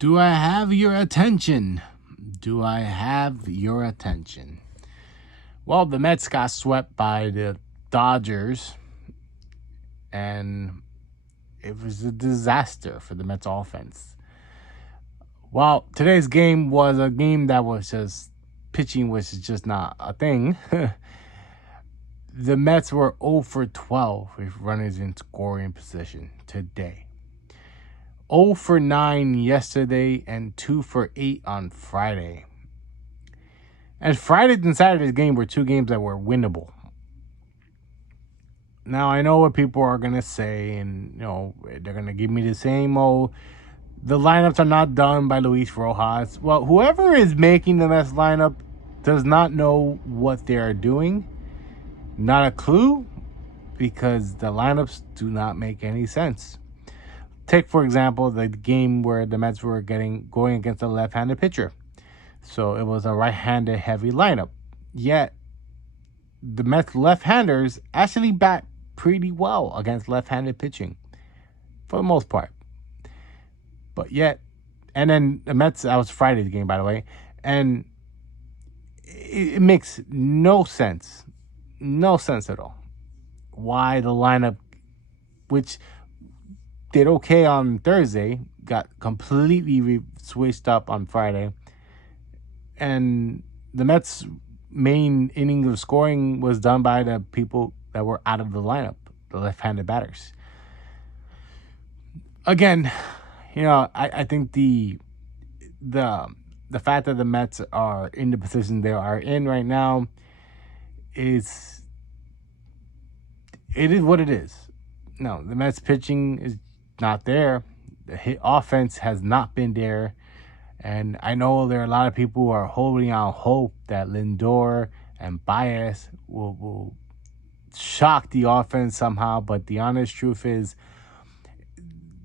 Do I have your attention? Do I have your attention? Well, the Mets got swept by the Dodgers, and it was a disaster for the Mets offense. Well, today's game was a game that was just pitching was just not a thing. The Mets were 0 for 12 with runners in scoring position today. 0 for 9 yesterday and 2 for 8 on Friday. And Friday's and Saturday's game were two games that were winnable. Now, I know what people are going to say, and they're going to give me the same, the lineups are not done by Luis Rojas. Well, whoever is making the Mets lineup does not know what they are doing. Not a clue, because the lineups do not make any sense. Take, for example, the game where the Mets were going against a left-handed pitcher. So it was a right-handed heavy lineup. Yet, the Mets left-handers actually bat pretty well against left-handed pitching, for the most part. But yet, and then the Mets, that was Friday's game, by the way, and it makes no sense at all why the lineup, which did okay on Thursday, got completely switched up on Friday, and the Mets' main inning of scoring was done by the people that were out of the lineup, the left-handed batters. Again, I think the fact that the Mets are in the position they are in right now is what it is. No, the Mets pitching is not there. The hit offense has not been there. And I know there are a lot of people who are holding out hope that Lindor and Baez will shock the offense somehow. But the honest truth is,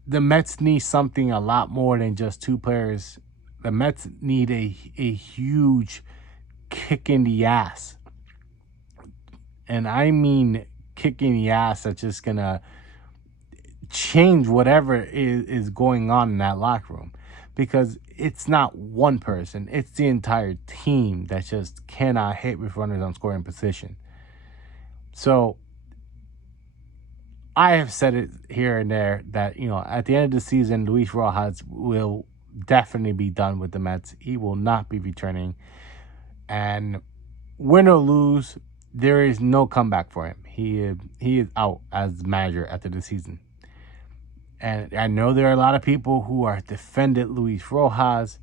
the Mets need something a lot more than just two players. The Mets need a huge kick in the ass. And I mean kick in the ass that's just going to change whatever is going on in that locker room. Because it's not one person. It's the entire team that just cannot hit with runners on scoring position. So I have said it here and there that, at the end of the season, Luis Rojas will definitely be done with the Mets. He will not be returning. And win or lose, there is no comeback for him. He is out as manager after the season. And I know there are a lot of people who are defended Luis Rojas,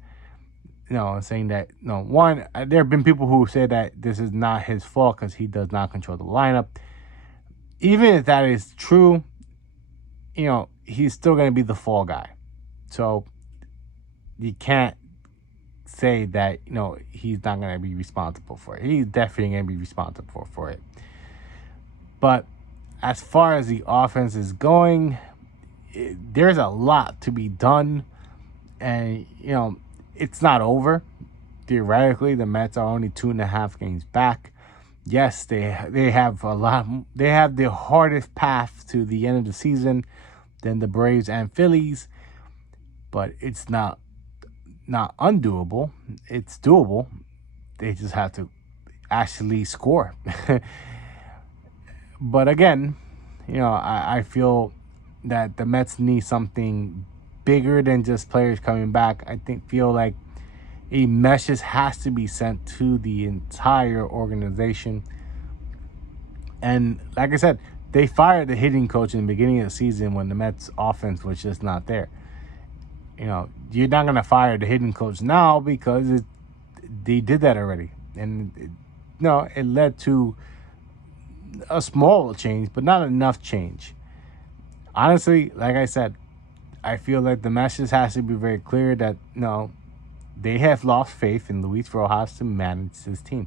saying that, one, there have been people who say that this is not his fault because he does not control the lineup. Even if that is true, he's still going to be the fall guy. So you can't say that, he's not going to be responsible for it. He's definitely going to be responsible for it. But as far as the offense is going, there's a lot to be done. And, it's not over. Theoretically, the Mets are only 2.5 games back. Yes, they have a lot. They have the hardest path to the end of the season than the Braves and Phillies, but it's not undoable. It's doable. They just have to actually score. But again, I feel that the Mets need something bigger than just players coming back. Feel like a message has to be sent to the entire organization. And like I said, they fired the hitting coach in the beginning of the season when the Mets offense was just not there. You're not going to fire the hitting coach now because they did that already. And it led to a small change, but not enough change. Honestly, like I said, I feel like the message has to be very clear that, they have lost faith in Luis Rojas to manage this team.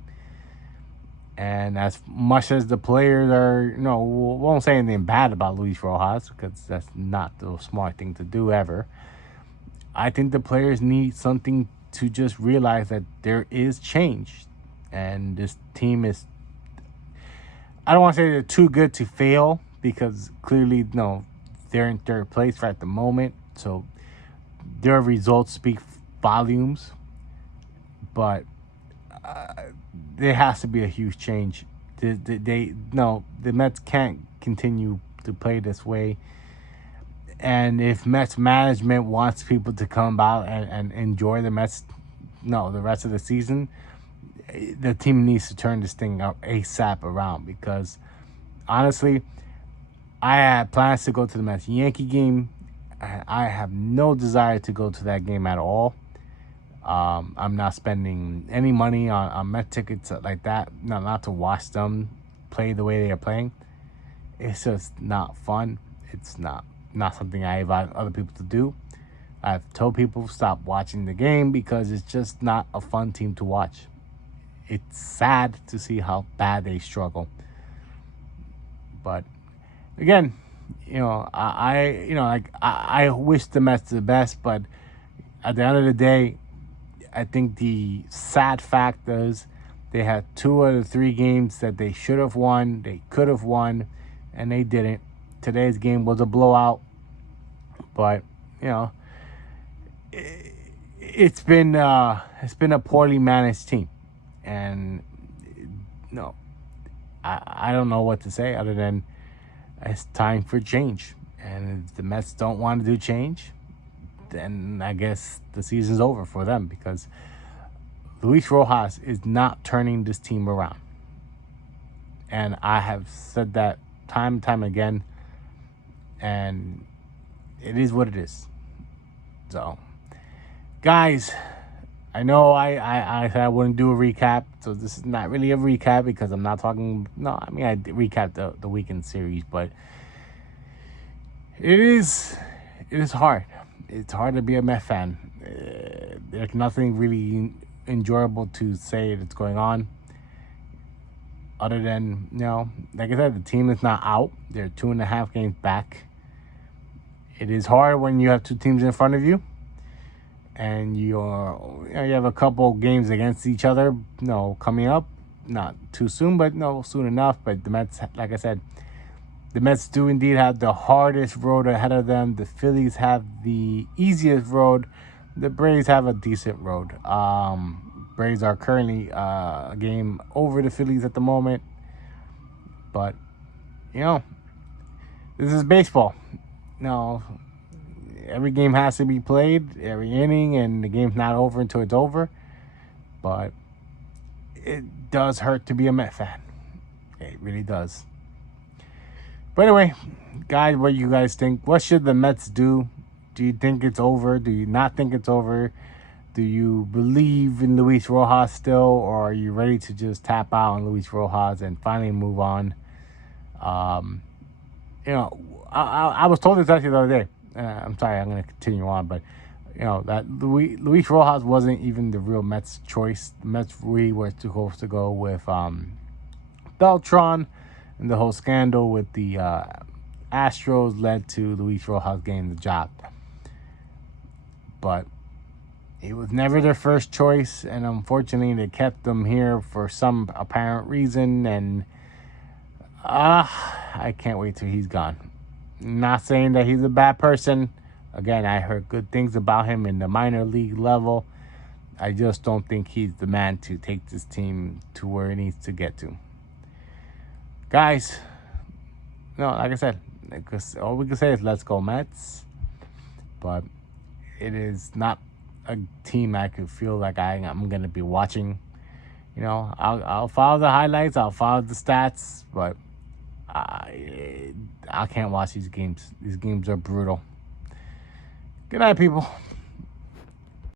And as much as the players are, won't say anything bad about Luis Rojas, because that's not the smart thing to do ever. I think the players need something to just realize that there is change. And this team is, I don't want to say they're too good to fail, because clearly, they're in third place right at the moment. So their results speak volumes, but there has to be a huge change. The Mets can't continue to play this way. And if Mets management wants people to come out and enjoy the Mets, the rest of the season, the team needs to turn this thing up ASAP around, because honestly, I had plans to go to the Mets Yankee game. I have no desire to go to that game at all. I'm not spending any money on Met tickets like that. No, not to watch them play the way they are playing. It's just not fun. It's not something I invite other people to do. I've told people stop watching the game because it's just not a fun team to watch. It's sad to see how bad they struggle. But again, I wish the Mets the best, but at the end of the day, I think the sad fact is they had 2 out of 3 games that they should have won, they could have won, and they didn't. Today's game was a blowout, but it's been a poorly managed team, and I don't know what to say other than it's time for change. And if the Mets don't want to do change, then I guess the season's over for them, because Luis Rojas is not turning this team around. And I have said that time and time again, and it is what it is. So, guys, I know I said I wouldn't do a recap, so this is not really a recap, because I'm not talking. No, I mean, I recapped the weekend series, but it is hard. It's hard to be a Met fan. There's nothing really enjoyable to say that's going on, other than, like I said, the team is not out. They're 2.5 games back. It is hard when you have 2 teams in front of you, and you have a couple games against each other, coming up. Not too soon, but soon enough. But the Mets, like I said, the Mets do indeed have the hardest road ahead of them. The Phillies have the easiest road. The Braves have a decent road. Braves are currently a game over the Phillies at the moment. But, this is baseball. Every game has to be played, every inning, and the game's not over until it's over. But it does hurt to be a Met fan. It really does. But anyway, guys, what do you guys think? What should the Mets do? Do you think it's over? Do you not think it's over? Do you believe in Luis Rojas still, or are you ready to just tap out on Luis Rojas and finally move on? I was told this actually the other day. I'm sorry, I'm going to continue on, but that Luis Rojas wasn't even the real Mets choice. The Mets really were supposed to go with Beltran, and the whole scandal with the Astros led to Luis Rojas getting the job. But it was never their first choice, and unfortunately they kept them here for some apparent reason, and I can't wait till he's gone. Not saying that he's a bad person. Again, I heard good things about him in the minor league level. I just don't think he's the man to take this team to where it needs to get to. Guys, like I said, all we can say is let's go Mets. But it is not a team I could feel like I'm going to be watching. I'll follow the highlights. I'll follow the stats. But I can't watch these games. These games are brutal. Good night, people.